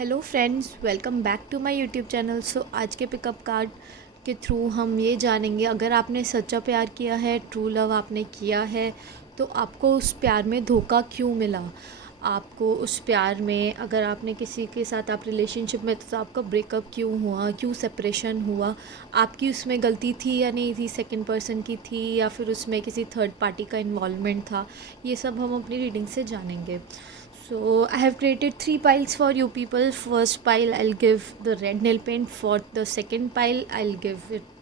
Hello friends, welcome back to my YouTube channel. So आज के pickup card के through हम ये जानेंगे, अगर आपने सच्चा प्यार किया है, ट्रू लव आपने किया है, तो आपको उस प्यार में धोखा क्यों मिला। आपको उस प्यार में, अगर आपने किसी के साथ आप रिलेशनशिप में तो आपका ब्रेकअप क्यों हुआ, क्यों सेपरेशन हुआ, आपकी उसमें गलती थी या नहीं थी, सेकंड पर्सन की थी या फिर उसमें किसी थर्ड पार्टी का इन्वॉल्वमेंट था। ये सब हम अपनी रीडिंग से जानेंगे। So I have created 3 piles for you people. First pile I'll give the red nail paint. For the second pile I'll give it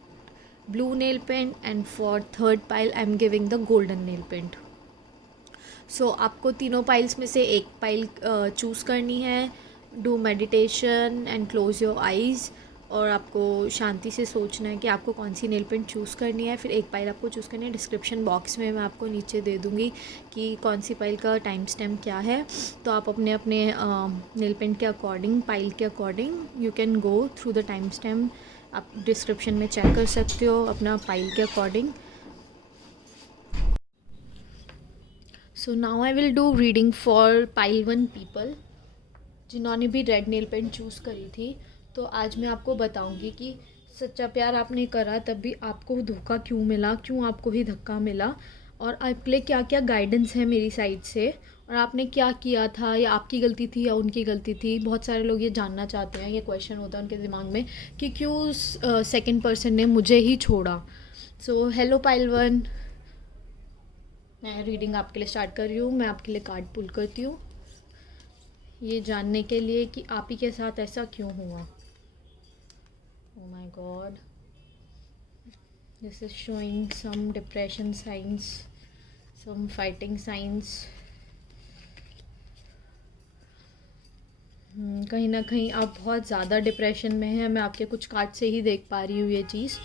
blue nail paint, and for third pile I'm giving the golden nail paint. So आपको तीनों piles में से एक pile choose करनी है। Do meditation and close your eyes, और आपको शांति से सोचना है कि आपको कौन सी नेल पेंट चूज़ करनी है। फिर एक पाइल आपको चूज़ करनी है। डिस्क्रिप्शन बॉक्स में मैं आपको नीचे दे दूँगी कि कौन सी पाइल का टाइम स्टैम्प क्या है। तो आप अपने अपने नेल पेंट के अकॉर्डिंग, पाइल के according you can go through the time stamp. आप डिस्क्रिप्शन में चेक कर सकते हो अपना पाइल के according. So now I will do reading for pile 1 people जिन्होंने भी रेड नेल पेंट चूज़ करी थी। तो आज मैं आपको बताऊंगी कि सच्चा प्यार आपने करा तब भी आपको धोखा क्यों मिला, क्यों आपको ही धक्का मिला, और आपके लिए क्या क्या गाइडेंस है मेरी साइड से, और आपने क्या किया था, या आपकी गलती थी या उनकी गलती थी। बहुत सारे लोग ये जानना चाहते हैं, ये क्वेश्चन होता है उनके दिमाग में कि क्यों सेकंड पर्सन ने मुझे ही छोड़ा। सो हेलो पाइल 1, मैं रीडिंग आपके लिए स्टार्ट कर रही हूँ। मैं आपके लिए कार्ड पुल करती हूँ ये जानने के लिए कि आप ही के साथ ऐसा क्यों हुआ। Oh my God, this is showing some depression signs, some fighting signs. कहीं ना कहीं आप बहुत ज़्यादा डिप्रेशन में हैं। मैं आपके कुछ कार्ड से ही देख पा रही हूँ ये चीज़।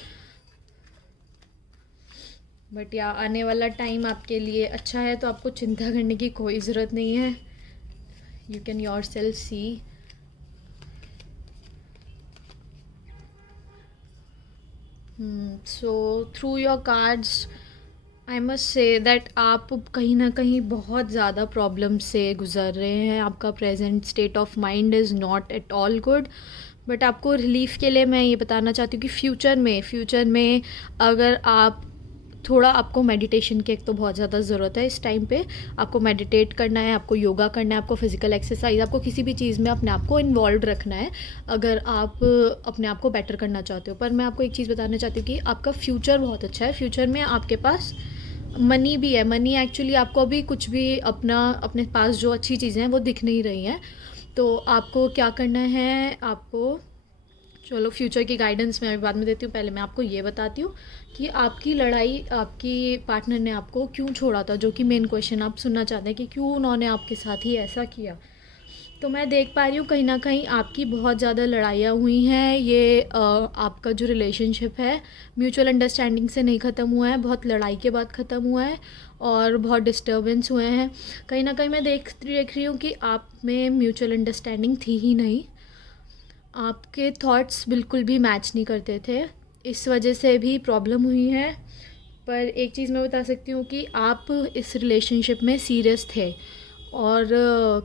बट या आने वाला टाइम आपके लिए अच्छा है, तो आपको चिंता करने की कोई ज़रूरत नहीं है। You can yourself see. So through your cards I must say that आप कहीं ना कहीं बहुत ज़्यादा प्रॉब्लम से गुज़र रहे हैं। आपका present state of mind is not at all good. But आपको रिलीफ के लिए मैं ये बताना चाहती हूँ कि फ्यूचर में अगर आप थोड़ा, आपको मेडिटेशन की एक तो बहुत ज़्यादा ज़रूरत है इस टाइम पे। आपको मेडिटेट करना है, आपको योगा करना है, आपको फिज़िकल एक्सरसाइज, आपको किसी भी चीज़ में अपने आप को इन्वॉल्व रखना है अगर आप अपने आप को बेटर करना चाहते हो। पर मैं आपको एक चीज़ बताना चाहती हूँ कि आपका फ्यूचर बहुत अच्छा है। फ्यूचर में आपके पास मनी भी है। मनी एक्चुअली आपको अभी कुछ भी अपने पास जो अच्छी चीज़ें हैं वो दिख नहीं रही हैं। तो आपको क्या करना है, आपको, चलो फ्यूचर की गाइडेंस मैं अभी बाद में देती हूँ। पहले मैं आपको ये बताती हूँ कि आपकी लड़ाई आपकी पार्टनर ने आपको क्यों छोड़ा था, जो कि मेन क्वेश्चन आप सुनना चाहते हैं कि क्यों उन्होंने आपके साथ ही ऐसा किया। तो मैं देख पा रही हूँ कहीं ना कहीं आपकी बहुत ज़्यादा लड़ाइयाँ हुई हैं। ये आपका जो रिलेशनशिप है म्यूचुअल अंडरस्टैंडिंग से नहीं ख़त्म हुआ है, बहुत लड़ाई के बाद ख़त्म हुआ है और बहुत डिस्टर्बेंस हुए हैं। कहीं ना कहीं मैं देख रही हूँ कि आप में म्यूचुअल अंडरस्टैंडिंग थी ही नहीं। आपके थॉट्स बिल्कुल भी मैच नहीं करते थे, इस वजह से भी प्रॉब्लम हुई है। पर एक चीज़ मैं बता सकती हूँ कि आप इस रिलेशनशिप में सीरियस थे, और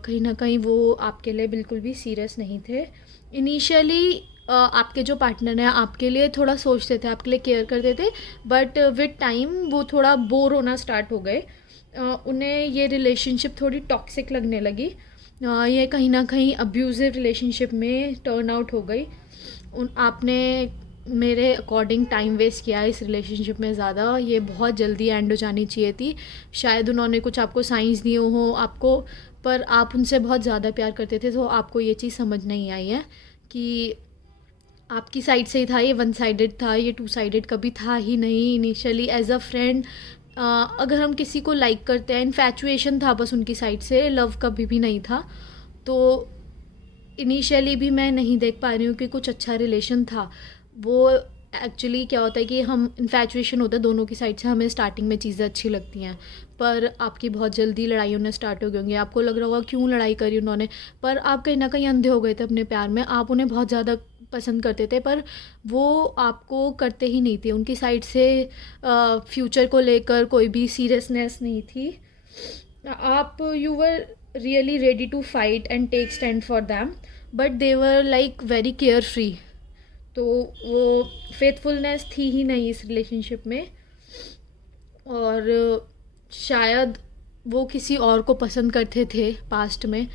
कहीं ना कहीं वो आपके लिए बिल्कुल भी सीरियस नहीं थे। इनिशियली आपके जो पार्टनर हैं आपके लिए थोड़ा सोचते थे, आपके लिए केयर करते थे, बट विद टाइम वो थोड़ा बोर होना स्टार्ट हो गए। उन्हें ये रिलेशनशिप थोड़ी टॉक्सिक लगने लगी। ये कहीं ना कहीं अब्यूज़िव रिलेशनशिप में टर्न आउट हो गई। आपने मेरे अकॉर्डिंग टाइम वेस्ट किया है इस रिलेशनशिप में ज़्यादा। ये बहुत जल्दी एंड हो जानी चाहिए थी। शायद उन्होंने कुछ आपको साइंस दिए हो आपको, पर आप उनसे बहुत ज़्यादा प्यार करते थे, तो आपको ये चीज़ समझ नहीं आई है कि आपकी साइड से ही था, ये वन साइडेड था, ये टू साइडेड कभी था ही नहीं। इनिशियली एज अ फ्रेंड अगर हम किसी को लाइक करते हैं, इन्फैचुएशन था बस उनकी साइड से, लव कभी भी नहीं था। तो इनिशियली भी मैं नहीं देख पा रही हूँ कि कुछ अच्छा रिलेशन था। वो एक्चुअली क्या होता है कि हम, इन्फैचुएशन होता है दोनों की साइड से, हमें स्टार्टिंग में चीज़ें अच्छी लगती हैं, पर आपकी बहुत जल्दी लड़ाई होने स्टार्ट हो गई होंगी। आपको लग रहा होगा क्यों लड़ाई करी उन्होंने, पर आप कहीं ना कहीं अंधे हो गए थे अपने प्यार में। आप उन्हें बहुत ज़्यादा पसंद करते थे, पर वो आपको करते ही नहीं थे। उनकी साइड से फ्यूचर को लेकर कोई भी सीरियसनेस नहीं थी। आप, you were really ready to fight and take stand for them, but they were like very carefree. तो वो फेथफुलनेस थी ही नहीं इस रिलेशनशिप में, और शायद वो किसी और को पसंद करते थे पास्ट में,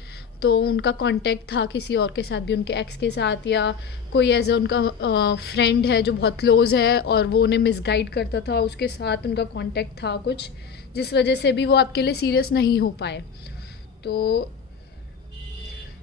तो उनका कांटेक्ट था किसी और के साथ भी, उनके एक्स के साथ, या कोई एज अ उनका फ्रेंड है जो बहुत क्लोज है और वो उन्हें मिसगाइड करता था, उसके साथ उनका कांटेक्ट था कुछ, जिस वजह से भी वो आपके लिए सीरियस नहीं हो पाए। तो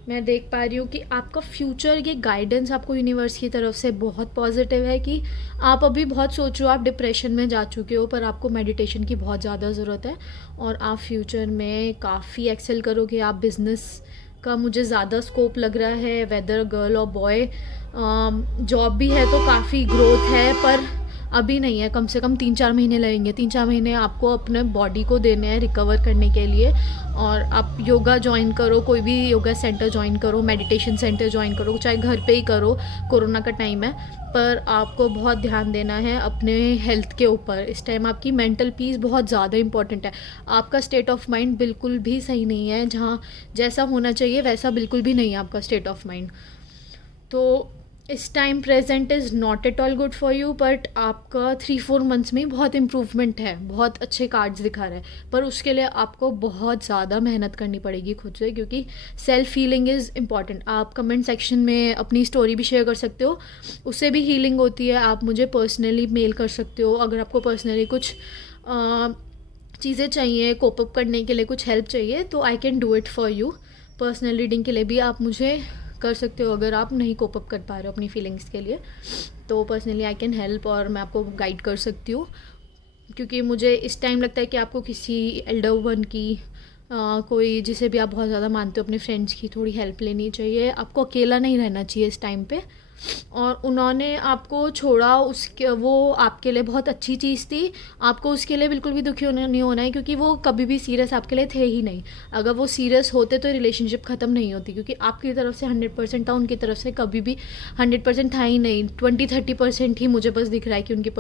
मैं देख पा रही हूँ कि आपका फ्यूचर, ये गाइडेंस आपको यूनिवर्स की तरफ से बहुत पॉजिटिव है कि आप अभी बहुत सोच रहे हो, आप डिप्रेशन में जा चुके हो, पर आपको मेडिटेशन की बहुत ज़्यादा ज़रूरत है और आप फ्यूचर में काफ़ी एक्सेल करोगे। आप बिज़नेस का मुझे ज़्यादा स्कोप लग रहा है, वेदर गर्ल और बॉय। जॉब भी है तो काफ़ी ग्रोथ है, पर अभी नहीं है, कम से कम 3-4 महीने लगेंगे। 3-4 महीने आपको अपने बॉडी को देने हैं रिकवर करने के लिए, और आप योगा ज्वाइन करो, कोई भी योगा सेंटर ज्वाइन करो, मेडिटेशन सेंटर ज्वाइन करो, चाहे घर पे ही करो, कोरोना का टाइम है, पर आपको बहुत ध्यान देना है अपने हेल्थ के ऊपर। इस टाइम आपकी मेंटल पीस बहुत ज़्यादा इंपॉर्टेंट है। आपका स्टेट ऑफ माइंड बिल्कुल भी सही नहीं है, जहाँ जैसा होना चाहिए वैसा बिल्कुल भी नहीं है आपका स्टेट ऑफ माइंड। तो इस time present is not at all good for you, but आपका 3-4 मंथ्स में बहुत इम्प्रूवमेंट है, बहुत अच्छे कार्ड्स दिखा रहे हैं, पर उसके लिए आपको बहुत ज़्यादा मेहनत करनी पड़ेगी खुद से, क्योंकि सेल्फ हीलिंग इज़ इम्पॉर्टेंट। आप कमेंट सेक्शन में अपनी स्टोरी भी शेयर कर सकते हो, उससे भी हीलिंग होती है। आप मुझे पर्सनली मेल कर सकते हो अगर आपको पर्सनली कुछ चीज़ें चाहिए, कोप अप करने के लिए कुछ हेल्प चाहिए, तो I can do it for you. Personal reading के लिए भी आप मुझे कर सकते हो अगर आप नहीं कोप अप कर पा रहे हो अपनी फीलिंग्स के लिए, तो पर्सनली आई कैन हेल्प और मैं आपको गाइड कर सकती हूँ। क्योंकि मुझे इस टाइम लगता है कि आपको किसी एल्डर वन की, कोई जिसे भी आप बहुत ज़्यादा मानते हो, अपने फ्रेंड्स की थोड़ी हेल्प लेनी चाहिए। आपको अकेला नहीं रहना चाहिए इस टाइम पे, और उन्होंने आपको छोड़ा, उसके वो आपके लिए बहुत अच्छी चीज़ थी। आपको उसके लिए बिल्कुल भी दुखी नहीं होना है, क्योंकि वो कभी भी सीरियस आपके लिए थे ही नहीं। अगर वो सीरियस होते तो रिलेशनशिप ख़त्म नहीं होती, क्योंकि आपकी तरफ से 100% था, उनकी तरफ से कभी भी 100% था ही नहीं। 20-30% ही मुझे बस दिख रहा है कि उनकी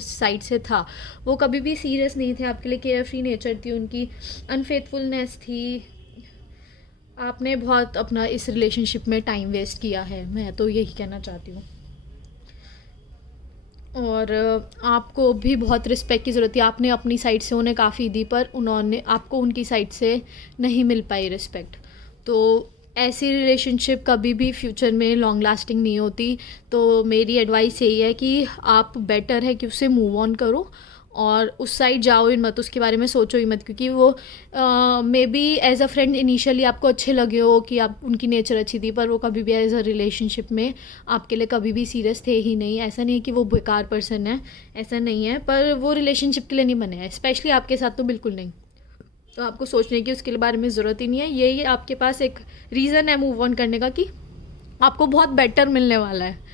साइड से था। वो कभी भी सीरियस नहीं थे आपके लिए, केयर फ्री नेचर थी उनकी, अनफेथफुलनेस थी। आपने बहुत अपना इस रिलेशनशिप में टाइम वेस्ट किया है, मैं तो यही कहना चाहती हूँ। और आपको भी बहुत रिस्पेक्ट की ज़रूरत है। आपने अपनी साइड से उन्हें काफ़ी दी, पर उन्होंने आपको उनकी साइड से नहीं मिल पाई रिस्पेक्ट। तो ऐसी रिलेशनशिप कभी भी फ्यूचर में लॉन्ग लास्टिंग नहीं होती। तो मेरी एडवाइस यही है कि आप बेटर है कि उससे मूव ऑन करो और उस साइड जाओ ही मत, उसके बारे में सोचो ही मत, क्योंकि वो may be as a friend initially आपको अच्छे लगे हो कि आप उनकी नेचर अच्छी थी, पर वो कभी भी एज अ रिलेशनशिप में आपके लिए कभी भी सीरियस थे ही नहीं। ऐसा नहीं है कि वो बेकार पर्सन है, ऐसा नहीं है, पर वो रिलेशनशिप के लिए नहीं बने हैं, स्पेशली आपके साथ तो बिल्कुल नहीं। तो आपको सोचने की उसके बारे में ज़रूरत ही नहीं है। यही आपके पास एक रीज़न है मूव ऑन करने का कि आपको बहुत बेटर मिलने वाला है।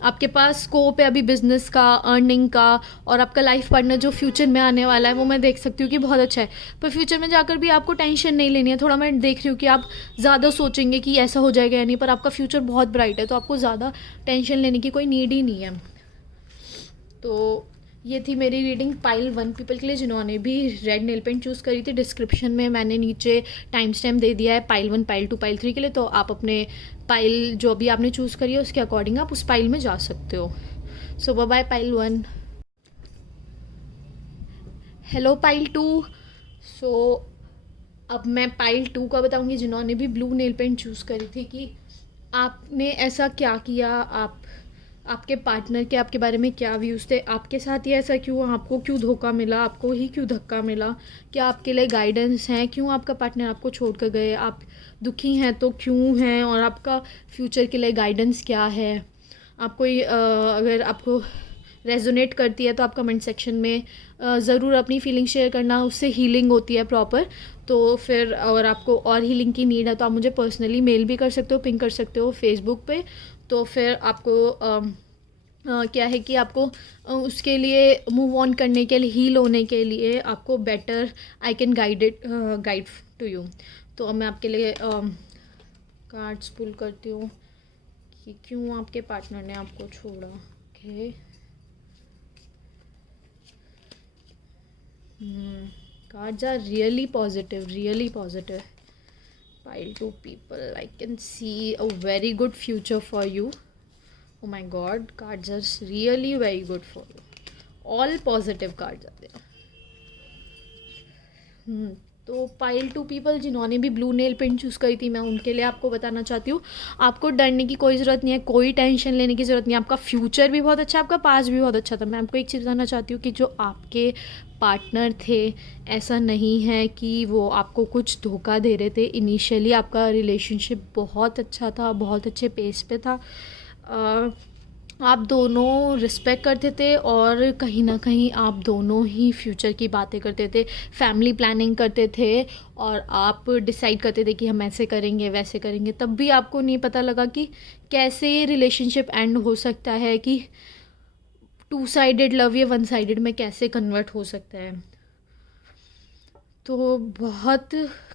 आपके पास स्कोप है अभी बिजनेस का, अर्निंग का, और आपका लाइफ पार्टनर जो फ्यूचर में आने वाला है वो मैं देख सकती हूँ कि बहुत अच्छा है। पर फ्यूचर में जाकर भी आपको टेंशन नहीं लेनी है। थोड़ा मैं देख रही हूँ कि आप ज़्यादा सोचेंगे कि ऐसा हो जाएगा या नहीं, पर आपका फ्यूचर बहुत ब्राइट है, तो आपको ज़्यादा टेंशन लेने की कोई नीड ही नहीं है। तो ये थी मेरी रीडिंग पाइल 1 पीपल के लिए जिन्होंने भी रेड नेल पेंट चूज़ करी थी। डिस्क्रिप्शन में मैंने नीचे टाइम स्टैम्प दे दिया है पाइल 1, पाइल 2, पाइल 3 के लिए, तो आप अपने पाइल जो भी आपने चूज़ करी है उसके अकॉर्डिंग आप उस पाइल में जा सकते हो। So bye bye pile 1। Hello pile 2। So अब मैं पाइल 2 का बताऊंगी जिन्होंने भी ब्लू नेल पेंट चूज़ करी थी, कि आपने ऐसा क्या किया, आपके पार्टनर के आपके बारे में क्या व्यूज़ थे, आपके साथ ही ऐसा क्यों, आपको क्यों धोखा मिला, आपको ही क्यों धक्का मिला, क्या आपके लिए गाइडेंस है, क्यों आपका पार्टनर आपको छोड़ कर गए, आप दुखी हैं तो क्यों हैं, और आपका फ्यूचर के लिए गाइडेंस क्या है। आपको अगर आपको रेजोनेट करती है तो आप कमेंट सेक्शन में ज़रूर अपनी फीलिंग शेयर करना, उससे हीलिंग होती है प्रॉपर। तो फिर अगर आपको और हीलिंग की नीड है तो आप मुझे पर्सनली मेल भी कर सकते हो, पिंग कर सकते हो फेसबुक पे। तो फिर आपको क्या है कि आपको उसके लिए मूव ऑन करने के लिए, हील होने के लिए आपको better I can guide to you. तो अब मैं आपके लिए कार्ड्स पुल करती हूँ कि क्यों आपके पार्टनर ने आपको छोड़ा। Okay, cards are really positive, really positive. Pile 2 people, I can see a very good future for you. Oh my god, cards are really very good for you. All positive cards are there. तो pile 2 people जिन्होंने भी blue nail paint choose करी थी, मैं उनके लिए आपको बताना चाहती हूँ, आपको डरने की कोई ज़रूरत नहीं है, कोई टेंशन लेने की ज़रूरत नहीं है. आपका फ्यूचर भी बहुत अच्छा है, आपका पास्ट भी बहुत अच्छा था. मैं आपको एक चीज़ बताना चाहती हूँ कि जो आपके पार्टनर थे, ऐसा नहीं है कि वो आपको कुछ धोखा दे रहे थे. इनिशियली आपका रिलेशनशिप बहुत अच्छा था, बहुत अच्छे पेस पे था. आप दोनों रिस्पेक्ट करते थे और कहीं ना कहीं आप दोनों ही फ्यूचर की बातें करते थे, फैमिली प्लानिंग करते थे और आप डिसाइड करते थे कि हम ऐसे करेंगे वैसे करेंगे. तब भी आपको नहीं पता लगा कि कैसे रिलेशनशिप एंड हो सकता है, कि 2 साइडेड लव या 1 साइडेड में कैसे कन्वर्ट हो सकता है. तो बहुत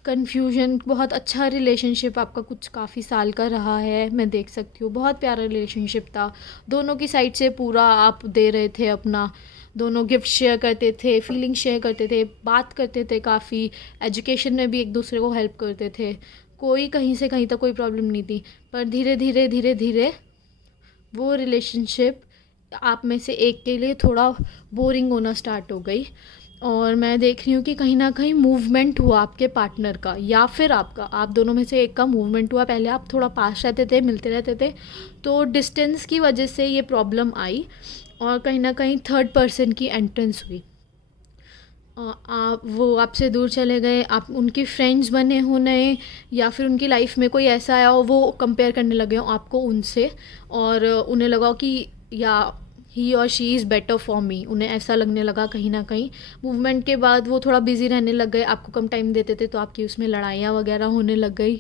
कन्फ्यूजन. बहुत अच्छा रिलेशनशिप आपका कुछ काफ़ी साल का रहा है, मैं देख सकती हूँ. बहुत प्यारा रिलेशनशिप था, दोनों की साइड से पूरा आप दे रहे थे अपना. दोनों गिफ्ट शेयर करते थे, फीलिंग शेयर करते थे, बात करते थे काफ़ी, एजुकेशन में भी एक दूसरे को हेल्प करते थे. कोई कहीं से कहीं तक कोई प्रॉब्लम नहीं थी. पर धीरे धीरे धीरे धीरे वो रिलेशनशिप आप में से एक के लिए थोड़ा बोरिंग होना स्टार्ट हो गई. और मैं देख रही हूँ कि कहीं ना कहीं मूवमेंट हुआ आपके पार्टनर का या फिर आपका, आप दोनों में से एक का मूवमेंट हुआ. पहले आप थोड़ा पास रहते थे, मिलते रहते थे, तो डिस्टेंस की वजह से ये प्रॉब्लम आई और कहीं ना कहीं थर्ड पर्सन की एंट्रेंस हुई. वो आपसे दूर चले गए, आप उनकी फ्रेंड्स बने हो नए, या फिर उनकी लाइफ में कोई ऐसा आया हो, वो कंपेयर करने लगे हो आपको उनसे और उन्हें लगा कि या ही or she is better for me. उन्हें ऐसा लगने लगा कहीं ना कहीं. मूवमेंट के बाद वो थोड़ा बिजी रहने लग गए, आपको कम टाइम देते थे, तो आपकी उसमें लड़ाइयाँ वगैरह होने लग गई.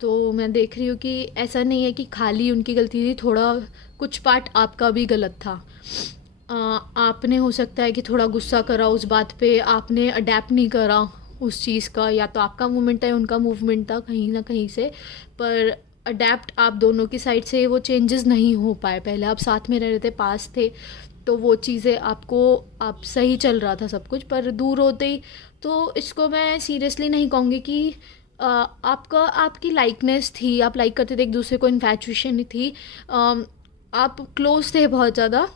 तो मैं देख रही हूँ कि ऐसा नहीं है कि खाली उनकी गलती थी, थोड़ा कुछ पार्ट आपका भी गलत था. आपने हो सकता है कि थोड़ा गुस्सा करा उस बात पे, आपने अडेप्ट नहीं करा उस चीज़ का. या तो आपका मूवमेंट है, उनका मूवमेंट था कहीं ना कहीं से, पर अडेप्ट आप दोनों की साइड से वो चेंजेस नहीं हो पाए. पहले आप साथ में रह रहे थे, पास थे, तो वो चीज़ें आपको, आप सही चल रहा था सब कुछ, पर दूर होते ही. तो इसको मैं सीरियसली नहीं कहूँगी कि आपका, आपकी लाइकनेस थी, आप लाइक करते थे एक दूसरे को, इन्फैचुएशन थी, आप क्लोज थे बहुत ज़्यादा.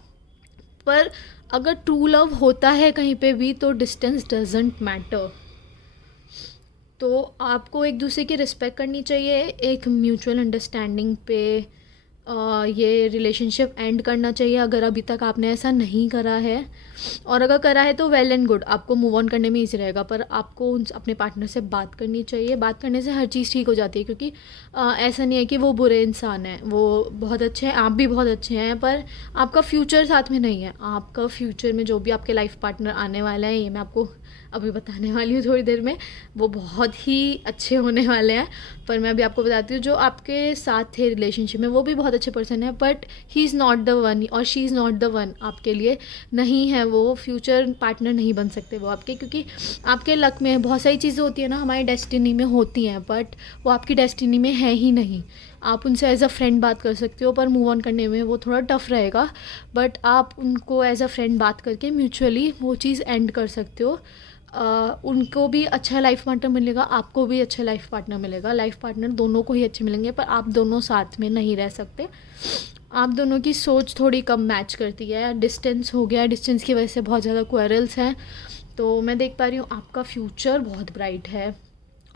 पर अगर ट्रू लव होता है कहीं पे भी, तो डिस्टेंस डजेंट मैटर. तो आपको एक दूसरे की रिस्पेक्ट करनी चाहिए, एक म्यूचुअल अंडरस्टैंडिंग पे ये रिलेशनशिप एंड करना चाहिए, अगर अभी तक आपने ऐसा नहीं करा है. और अगर करा है तो वेल एंड गुड, आपको मूव ऑन करने में ईजी रहेगा. पर आपको अपने पार्टनर से बात करनी चाहिए. बात करने से हर चीज़ ठीक हो जाती है, क्योंकि ऐसा नहीं है कि वो बुरे इंसान हैं, वो बहुत अच्छे हैं, आप भी बहुत अच्छे हैं, पर आपका फ्यूचर साथ में नहीं है. आपका फ्यूचर में जो भी आपके लाइफ पार्टनर आने वाला है, ये मैं आपको अभी बताने वाली हूँ थोड़ी देर में, वो बहुत ही अच्छे होने वाले हैं. पर मैं अभी आपको बताती हूँ, जो आपके साथ थे रिलेशनशिप में, वो भी बहुत अच्छे पर्सन है, but he is not the one or she is not the one. आपके लिए नहीं है, वो फ्यूचर पार्टनर नहीं बन सकते वो आपके, क्योंकि आपके लक में बहुत सारी चीज़ें होती है ना, हमारी डेस्टिनी में होती हैं, बट वो आपकी डेस्टिनी में है ही नहीं. आप उनसे एज अ फ्रेंड बात कर सकते हो, पर मूव ऑन करने में वो थोड़ा टफ रहेगा. बट आप उनको एज अ फ्रेंड बात करके म्यूचुअली वो चीज़ एंड कर सकते हो. उनको भी अच्छा लाइफ पार्टनर मिलेगा, आपको भी अच्छा लाइफ पार्टनर मिलेगा. लाइफ पार्टनर दोनों को ही अच्छे मिलेंगे, पर आप दोनों साथ में नहीं रह सकते. आप दोनों की सोच थोड़ी कम मैच करती है. डिस्टेंस हो गया, डिस्टेंस की वजह से बहुत ज़्यादा क्वेरल्स हैं. तो मैं देख पा रही हूँ आपका फ्यूचर बहुत ब्राइट है,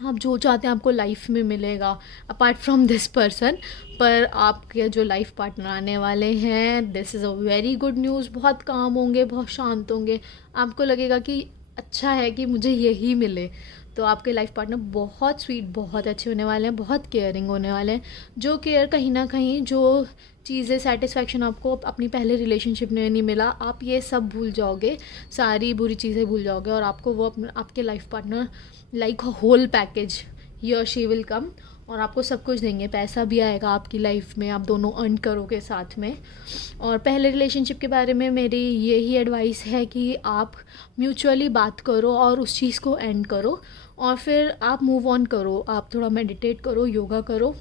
आप जो चाहते हैं आपको लाइफ में मिलेगा अपार्ट फ्रॉम दिस पर्सन. पर आपके जो लाइफ पार्टनर आने वाले हैं, this is a very good news. बहुत काम होंगे, बहुत शांत होंगे, आपको लगेगा कि अच्छा है कि मुझे यही मिले. तो आपके लाइफ पार्टनर बहुत स्वीट, बहुत अच्छे होने वाले हैं, बहुत केयरिंग होने वाले हैं. जो केयर कहीं ना कहीं, जो चीज़ें सेटिस्फैक्शन आपको अपनी पहले रिलेशनशिप में नहीं मिला, आप ये सब भूल जाओगे, सारी बुरी चीज़ें भूल जाओगे, और आपको वो आपके life partner like whole package, he or she will come, और आपको सब कुछ देंगे. पैसा भी आएगा आपकी लाइफ में, आप दोनों अर्न करोगे साथ में. और पहले रिलेशनशिप के बारे में मेरी यही एडवाइस है कि आप म्यूचुअली बात करो और उस चीज़ को एंड करो, और फिर आप मूव ऑन करो. आप थोड़ा मेडिटेट करो, योगा करो,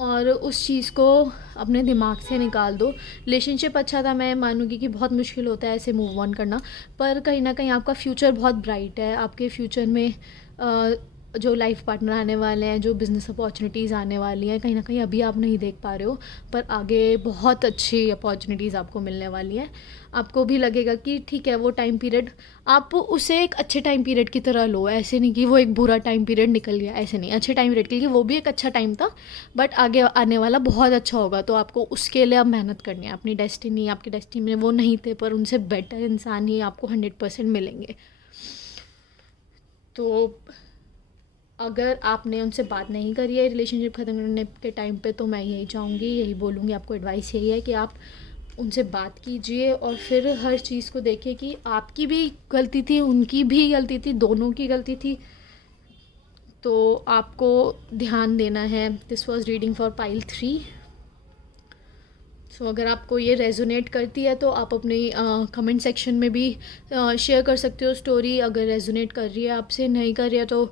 और उस चीज़ को अपने दिमाग से निकाल दो. रिलेशनशिप अच्छा था, मैं मानूंगी कि बहुत मुश्किल होता है ऐसे मूव ऑन करना, पर कहीं ना कहीं आपका फ्यूचर बहुत ब्राइट है. आपके फ्यूचर में जो लाइफ पार्टनर आने वाले हैं, जो बिज़नेस अपॉर्चुनिटीज़ आने वाली हैं, कहीं ना कहीं अभी आप नहीं देख पा रहे हो, पर आगे बहुत अच्छी अपॉर्चुनिटीज़ आपको मिलने वाली हैं। आपको भी लगेगा कि ठीक है, वो टाइम पीरियड आप उसे एक अच्छे टाइम पीरियड की तरह लो, ऐसे नहीं कि वो एक बुरा टाइम पीरियड निकल गया, ऐसे नहीं, अच्छे टाइम पीरियड के लिए वो भी एक अच्छा टाइम था, बट आगे आने वाला बहुत अच्छा होगा। तो आपको उसके लिए अब मेहनत करनी है। अपनी डेस्टिनी, आपकी डेस्टिनी में वो नहीं थे, पर उनसे बेटर इंसान ही आपको 100% मिलेंगे। तो अगर आपने उनसे बात नहीं करी है रिलेशनशिप ख़त्म करने के टाइम पे, तो मैं यही चाहूँगी, यही बोलूँगी, आपको एडवाइस यही है कि आप उनसे बात कीजिए और फिर हर चीज़ को देखिए कि आपकी भी गलती थी, उनकी भी गलती थी, दोनों की गलती थी। तो आपको ध्यान देना है। This was reading for pile 3। सो अगर आपको ये रेजोनेट करती है तो आप अपनी कमेंट सेक्शन में भी शेयर कर सकते हो स्टोरी। अगर रेजोनेट कर रही है आपसे, नहीं कर रही है तो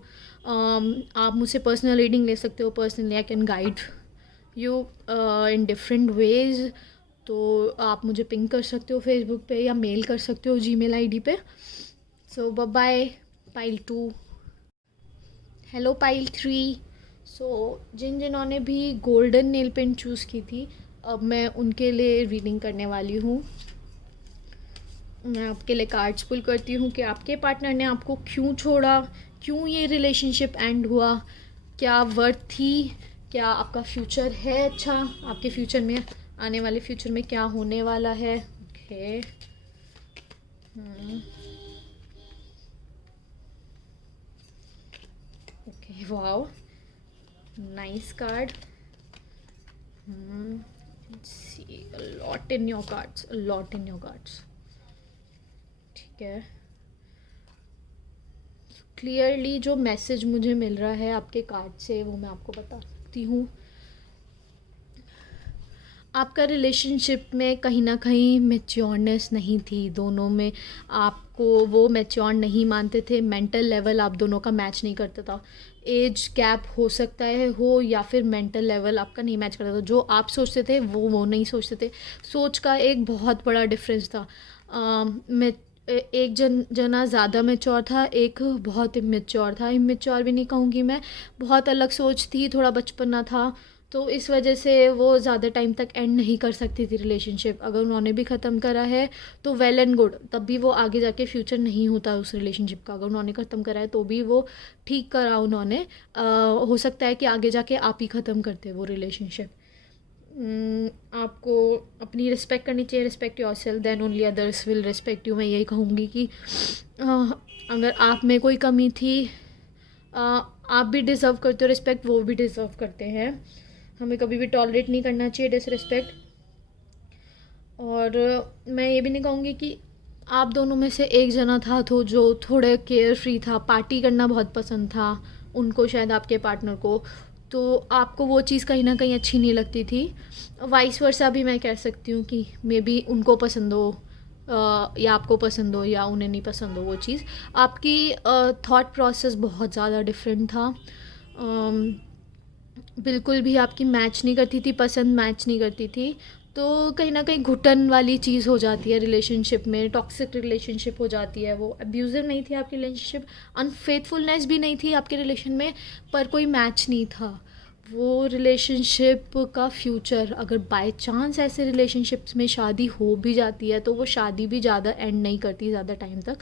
आप मुझसे पर्सनल रीडिंग ले सकते हो। Personally I can guide you in different ways. तो आप मुझे पिंग कर सकते हो फेसबुक पे या मेल कर सकते हो जीमेल आईडी पे। सो बाय पाइल 2। Hello pile 3। सो जिन्होंने भी गोल्डन नेल पेंट चूज़ की थी, अब मैं उनके लिए रीडिंग करने वाली हूँ। मैं आपके लिए कार्ड्स पुल करती हूँ कि आपके पार्टनर ने आपको क्यों छोड़ा, क्यों ये रिलेशनशिप एंड हुआ, क्या वर्थ थी, क्या आपका फ्यूचर है अच्छा, आपके फ्यूचर में, आने वाले फ्यूचर में क्या होने वाला है। Okay okay, wow, nice card. see a lot in your cards, a lot in your cards। ठीक है, क्लियरली जो मैसेज मुझे मिल रहा है आपके कार्ड से वो मैं आपको बता सकती हूँ। आपका रिलेशनशिप में कहीं ना कहीं मैच्योरनेस नहीं थी दोनों में। आपको वो मैच्योर नहीं मानते थे, मेंटल लेवल आप दोनों का मैच नहीं करता था। एज गैप हो सकता है हो, या फिर मेंटल लेवल आपका नहीं मैच करता था। जो आप सोचते थे वो नहीं सोचते थे। सोच का एक बहुत बड़ा डिफरेंस था। मैं एक जना ज़्यादा मेच्योर था, एक बहुत इमेच्योर था। इमेच्योर भी नहीं कहूँगी मैं, बहुत अलग सोच थी, थोड़ा बचपना था। तो इस वजह से वो ज़्यादा टाइम तक एंड नहीं कर सकती थी रिलेशनशिप। अगर उन्होंने भी ख़त्म करा है तो वेल एंड गुड, तब भी वो आगे जाके फ्यूचर नहीं होता उस रिलेशनशिप का। अगर उन्होंने ख़त्म करा है तो भी वो ठीक करा उन्होंने। हो सकता है कि आगे जाके आप ही ख़त्म करते वो रिलेशनशिप। आपको अपनी रिस्पेक्ट करनी चाहिए। Respect yourself, then only others will respect you. मैं यही कहूँगी कि अगर आप में कोई कमी थी, आप भी डिज़र्व करते हो रिस्पेक्ट, वो भी डिज़र्व करते हैं। हमें कभी भी टॉलरेट नहीं करना चाहिए डिसरिस्पेक्ट। और मैं ये भी नहीं कहूँगी कि आप दोनों में से एक जना था तो जो थोड़े केयर फ्री था, पार्टी करना बहुत पसंद था उनको, शायद आपके पार्टनर को, तो आपको वो चीज़ कहीं ना कहीं अच्छी नहीं लगती थी। वाइस वर्सा भी मैं कह सकती हूँ कि मे बी उनको पसंद हो या आपको पसंद हो, या उन्हें नहीं पसंद हो वो चीज़। आपकी थॉट प्रोसेस बहुत ज़्यादा डिफरेंट था। बिल्कुल भी आपकी मैच नहीं करती थी, पसंद मैच नहीं करती थी। तो कहीं ना कहीं घुटन वाली चीज़ हो जाती है रिलेशनशिप में, टॉक्सिक रिलेशनशिप हो जाती है। वो अब्यूज़िव नहीं थी आपकी रिलेशनशिप, अनफेथफुलनेस भी नहीं थी आपके रिलेशन में, पर कोई मैच नहीं था। वो रिलेशनशिप का फ्यूचर, अगर बाय चांस ऐसे रिलेशनशिप्स में शादी हो भी जाती है तो वो शादी भी ज़्यादा एंड नहीं करती ज़्यादा टाइम तक,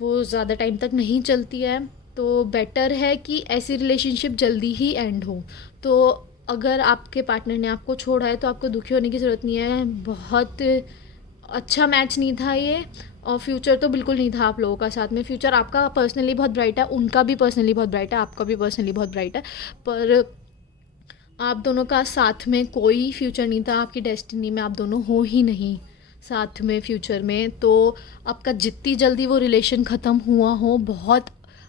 वो ज़्यादा टाइम तक नहीं चलती है। तो बेटर है कि ऐसी रिलेशनशिप जल्दी ही एंड हो। तो अगर आपके पार्टनर ने आपको छोड़ा है तो आपको दुखी होने की ज़रूरत नहीं है। बहुत अच्छा मैच नहीं था ये, और फ्यूचर तो बिल्कुल नहीं था आप लोगों का साथ में। फ्यूचर आपका पर्सनली बहुत ब्राइट है, उनका भी पर्सनली बहुत ब्राइट है, आपका भी पर्सनली बहुत ब्राइट है, पर आप दोनों का साथ में कोई फ्यूचर नहीं था। आपकी डेस्टिनी में आप दोनों हो ही नहीं साथ में फ्यूचर में। तो आपका जितनी जल्दी वो रिलेशन ख़त्म हुआ हो, बहुत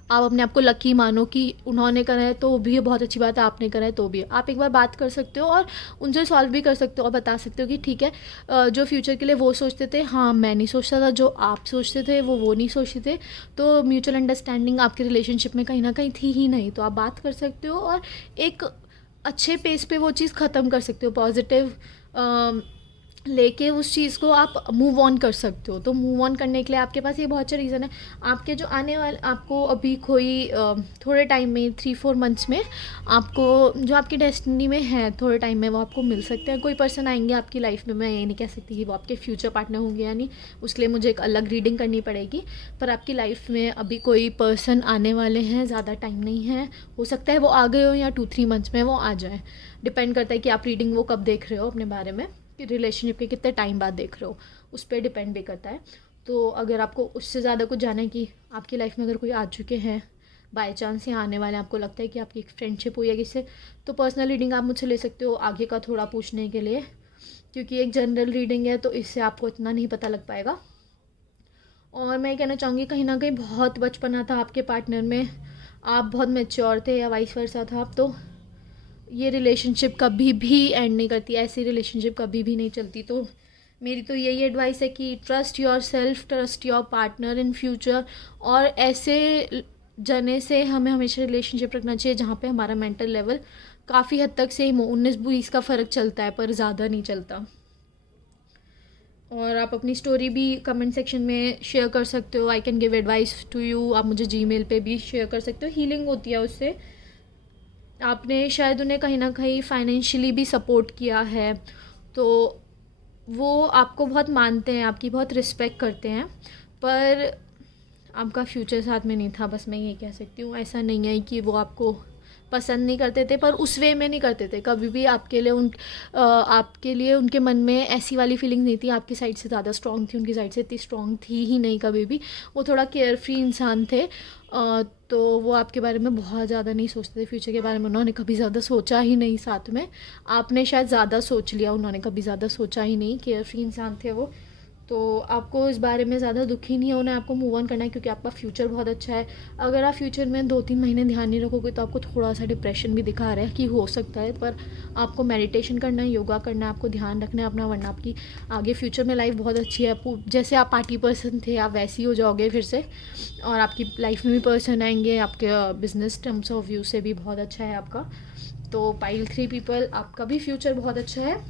आप अपने आप को लकी मानो कि उन्होंने करा है तो भी बहुत अच्छी बात है, आपने करा है तो भी। आप एक बार बात कर सकते हो और उनसे सॉल्व भी कर सकते हो और बता सकते हो कि ठीक है, जो फ्यूचर के लिए वो सोचते थे, हाँ मैं नहीं सोचता था, जो आप सोचते थे वो नहीं सोचते थे। तो म्यूचुअल अंडरस्टैंडिंग आपके रिलेशनशिप में कहीं ना कहीं थी ही नहीं। तो आप बात कर सकते हो और एक अच्छे पेस पे वो चीज़ ख़त्म कर सकते हो। पॉजिटिव लेके उस चीज़ को आप मूव ऑन कर सकते हो। तो मूव ऑन करने के लिए आपके पास ये बहुत अच्छा रीज़न है। आपके जो आने वाले, आपको अभी कोई थोड़े टाइम में 3-4 मंथ्स में आपको जो आपकी डेस्टिनी में है थोड़े टाइम में वो आपको मिल सकते हैं। कोई पर्सन आएंगे आपकी लाइफ में, मैं ये नहीं कह सकती कि वो आपके फ्यूचर पार्टनर होंगे या नहीं, उसके लिए मुझे एक अलग रीडिंग करनी पड़ेगी। पर आपकी लाइफ में अभी कोई पर्सन आने वाले हैं, ज़्यादा टाइम नहीं है, हो सकता है वो आ गए हो या 2-3 मंथ्स में वो आ जाए। डिपेंड करता है कि आप रीडिंग वो कब देख रहे हो अपने बारे में, कि रिलेशनशिप के कितने टाइम बाद देख रहे हो, उस पर डिपेंड भी करता है। तो अगर आपको उससे ज़्यादा कुछ जाना है कि आपकी लाइफ में अगर कोई आ चुके हैं, बाय चांस यहाँ आने वाले, आपको लगता है कि आपकी एक फ्रेंडशिप हुई है किससे, तो पर्सनल रीडिंग आप मुझसे ले सकते हो आगे का थोड़ा पूछने के लिए, क्योंकि एक जनरल रीडिंग है तो इससे आपको इतना नहीं पता लग पाएगा। और मैं कहना चाहूँगी कहीं ना कहीं बहुत बचपना था आपके पार्टनर में, आप बहुत मेच्योर थे या वाइस वर्सा था आप, तो ये रिलेशनशिप कभी भी एंड नहीं करती, ऐसी रिलेशनशिप कभी भी नहीं चलती। तो मेरी तो यही एडवाइस है कि trust your self, trust your partner in future. और ऐसे जने से हमें हमेशा रिलेशनशिप रखना चाहिए जहाँ पे हमारा मेंटल लेवल काफ़ी हद तक से 19-20 का फ़र्क चलता है, पर ज़्यादा नहीं चलता। और आप अपनी स्टोरी भी कमेंट सेक्शन में शेयर कर सकते हो। I can give advice to you. आप मुझे जीमेल पे भी शेयर कर सकते हो, हीलिंग होती है उससे। आपने शायद उन्हें कहीं ना कहीं फाइनेंशियली भी सपोर्ट किया है, तो वो आपको बहुत मानते हैं, आपकी बहुत रिस्पेक्ट करते हैं, पर आपका फ्यूचर साथ में नहीं था, बस मैं ये कह सकती हूँ। ऐसा नहीं है कि वो आपको पसंद नहीं करते थे, पर उस वे में नहीं करते थे कभी भी। आपके लिए उनके मन में ऐसी वाली फीलिंग नहीं थी, आपकी साइड से ज़्यादा स्ट्रॉन्ग थी, उनकी साइड से इतनी स्ट्रॉन्ग थी ही नहीं कभी भी। वो थोड़ा केयर फ्री इंसान थे, तो वो आपके बारे में बहुत ज़्यादा नहीं सोचते थे, फ्यूचर के बारे में उन्होंने कभी ज़्यादा सोचा ही नहीं साथ में। आपने शायद ज़्यादा सोच लिया, उन्होंने कभी ज़्यादा सोचा ही नहीं। केयर फ्री इंसान थे वो। तो आपको इस बारे में ज़्यादा दुखी नहीं होना है, आपको मूव ऑन करना है, क्योंकि आपका फ्यूचर बहुत अच्छा है। अगर आप फ्यूचर में 2-3 महीने ध्यान नहीं रखोगे तो आपको थोड़ा सा डिप्रेशन भी दिखा रहा है कि हो सकता है, पर आपको मेडिटेशन करना है, योगा करना है, आपको ध्यान रखना है अपना, वरना आपकी आगे फ्यूचर में लाइफ बहुत अच्छी है। जैसे आप पार्टी पर्सन थे, आप वैसे ही हो जाओगे फिर से, और आपकी लाइफ में भी पर्सन आएंगे, आपके बिजनेस टर्म्स ऑफ व्यू से भी बहुत अच्छा है आपका। तो पाइल 3 पीपल, आपका भी फ्यूचर बहुत अच्छा है।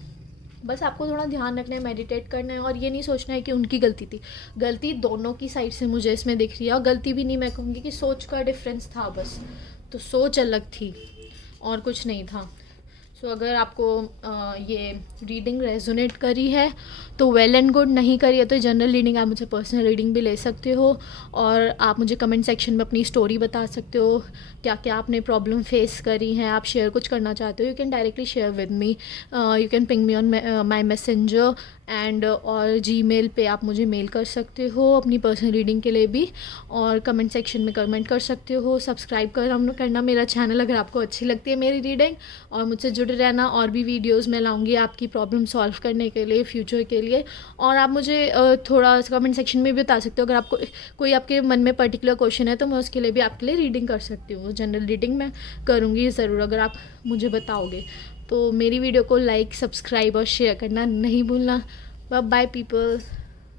बस आपको थोड़ा ध्यान रखना है, मेडिटेट करना है, और ये नहीं सोचना है कि उनकी गलती थी। गलती दोनों की साइड से मुझे इसमें दिख रही है, और गलती भी नहीं मैं कहूँगी कि सोच का डिफरेंस था बस, तो सोच अलग थी और कुछ नहीं था। सो अगर आपको ये रीडिंग रेजोनेट करी है तो वेल एंड गुड, नहीं करी है तो जनरल रीडिंग आप मुझे पर्सनल रीडिंग भी ले सकते हो, और आप मुझे कमेंट सेक्शन में अपनी स्टोरी बता सकते हो, क्या क्या आपने प्रॉब्लम फेस करी हैं, आप शेयर कुछ करना चाहते हो, you can directly share with me, you can ping me on my messenger and, और जीमेल पे आप मुझे मेल कर सकते हो अपनी पर्सनल रीडिंग के लिए भी, और कमेंट सेक्शन में कमेंट कर सकते हो। सब्सक्राइब करना मेरा चैनल अगर आपको अच्छी लगती है मेरी रीडिंग, और मुझसे जुड़े रहना। और भी वीडियोस मैं लाऊंगी आपकी प्रॉब्लम सॉल्व करने के लिए, फ्यूचर के लिए। और आप मुझे थोड़ा कमेंट सेक्शन में भी बता सकते हो, अगर आपको कोई आपके मन में पर्टिकुलर क्वेश्चन है तो मैं उसके लिए भी आपके लिए रीडिंग कर सकती हूँ। जनरल रीडिंग मैं करूँगी ज़रूर अगर आप मुझे बताओगे। तो मेरी वीडियो को लाइक, सब्सक्राइब और शेयर करना नहीं भूलना। Bye bye people.